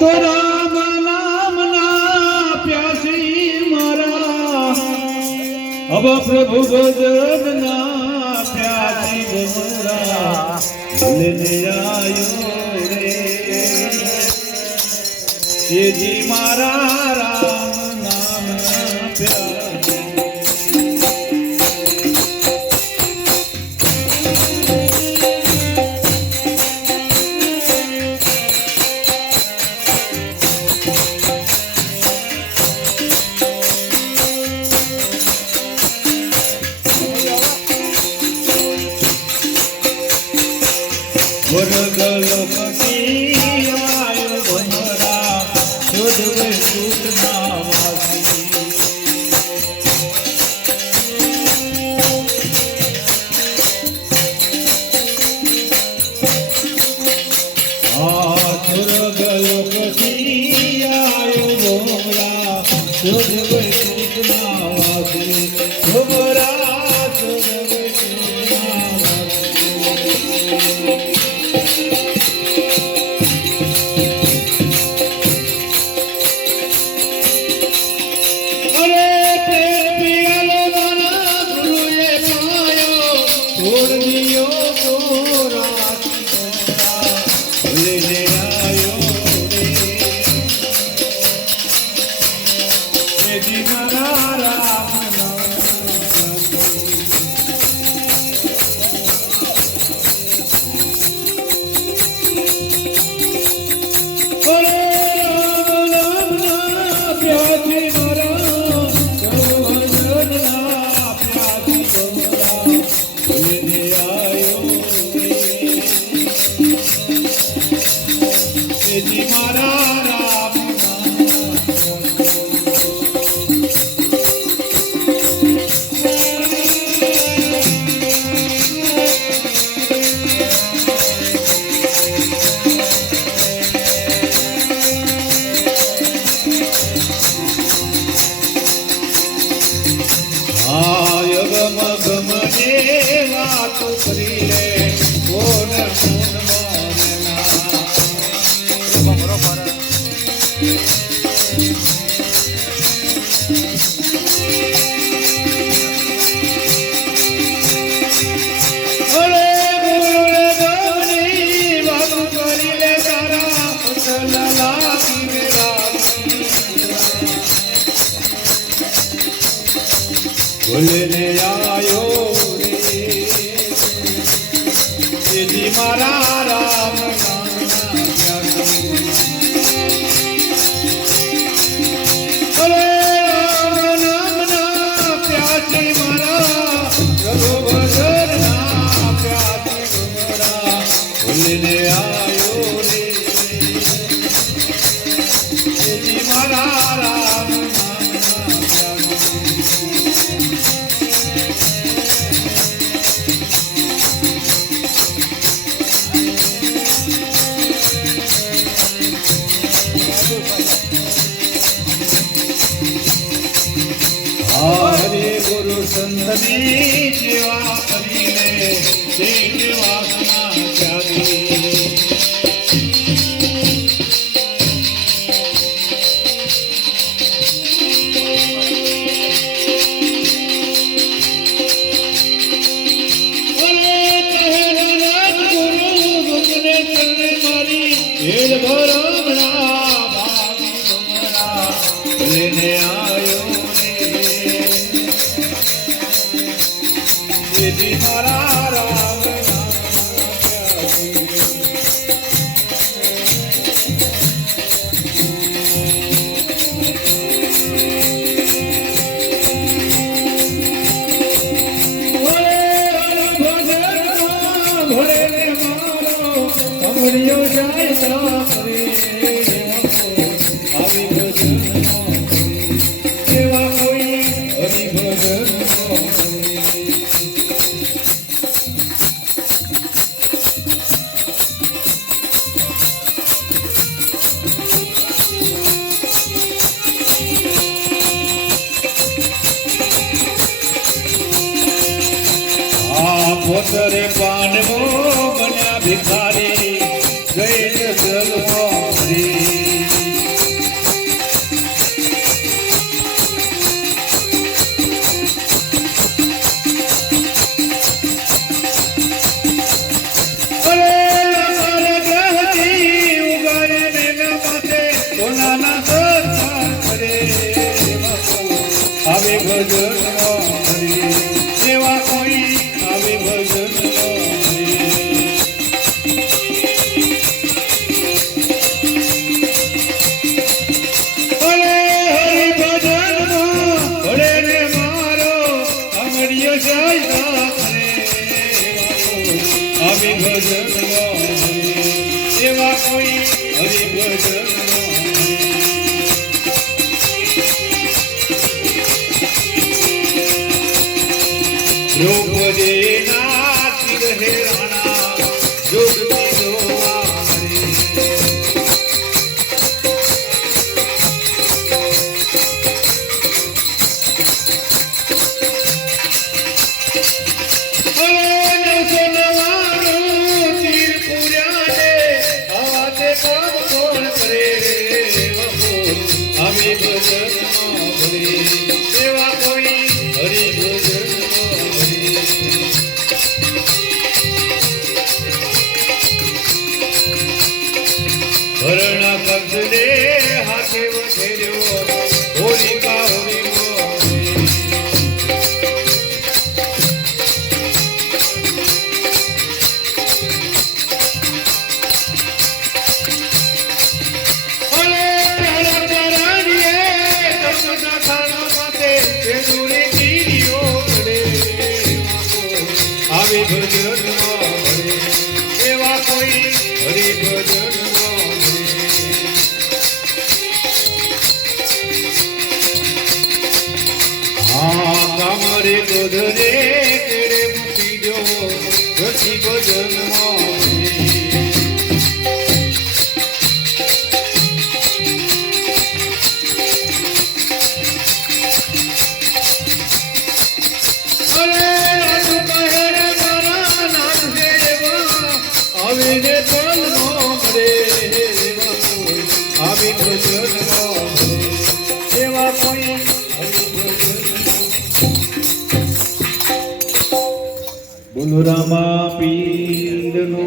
તો રામ નામ ના પ્યાસી મારા अब प्रभु भजन ना प्यासी बमरा लेने आयो रे ये जी मारा राम नाम ना प्यासी वर्गलोकती आयो भमरा शुद्ध वैकुंठ नावासी वर्गलोकती आयो भमरा शुद्ध वैकुंठ नावासी भमरा शुद्ध वैकुंठ नावासी बोलने आयो रे जी मारा राम नाम ना प्यासी मारा प्रभु भजन ना प्यासी मारा बोलने आयो रे जी मारा राम हरे गुरु संतनी सेवा करीने तेज वासना त्यागी लेने आयो जी मारा राम भोले मारो अमरियो जाय रे પોતરે પાનવો બન્યા ભિખારી હરિ ભજન દ્રૌપદી નાચી રહે રાણા જોગતી જોવા હરે હરણ કંસને હાથે વધેર્યો હોલિકા હોલિકો આવી ભજનમાં હરે એવા કોઈ હરિ ભજનમાં કામરે ગોધરે તેરે મૂકી દો જતી ભજનમાં આવીને તલનો મળે આવી ભજનમાં એવા કોઈ બોલો રામા પીરનો